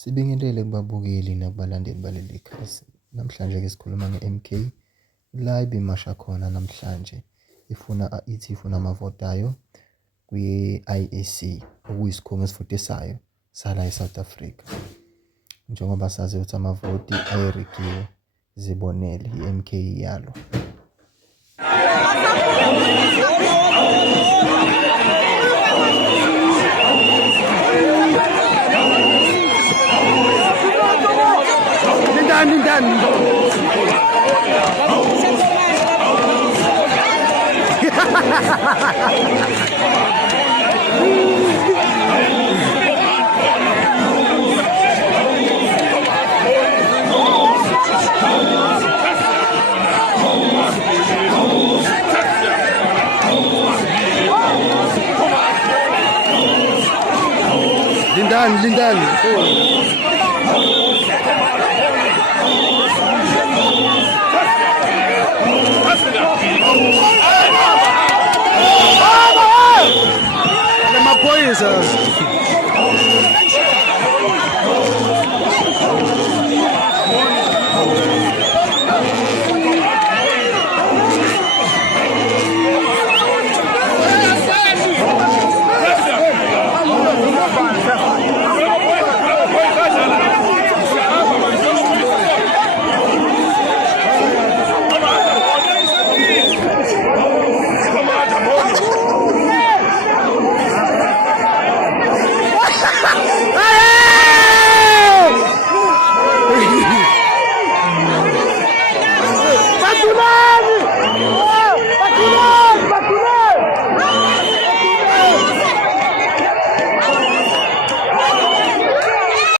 Sibingelele kubabukeli nakubalandeli baleli khasi. Namhlanje-ke sikhuluma nge-MK, la ibimasha khona namhlanje. Ithi ifuna amavoti ayo kwi-IEC, okuyisikhungo esivutisayo sala eSouth Africa. Njengoba sazi ukuthi amavoti ayerigiwe, zibonele i-MK yalo. Lindani. Lindani. Amaphoyisa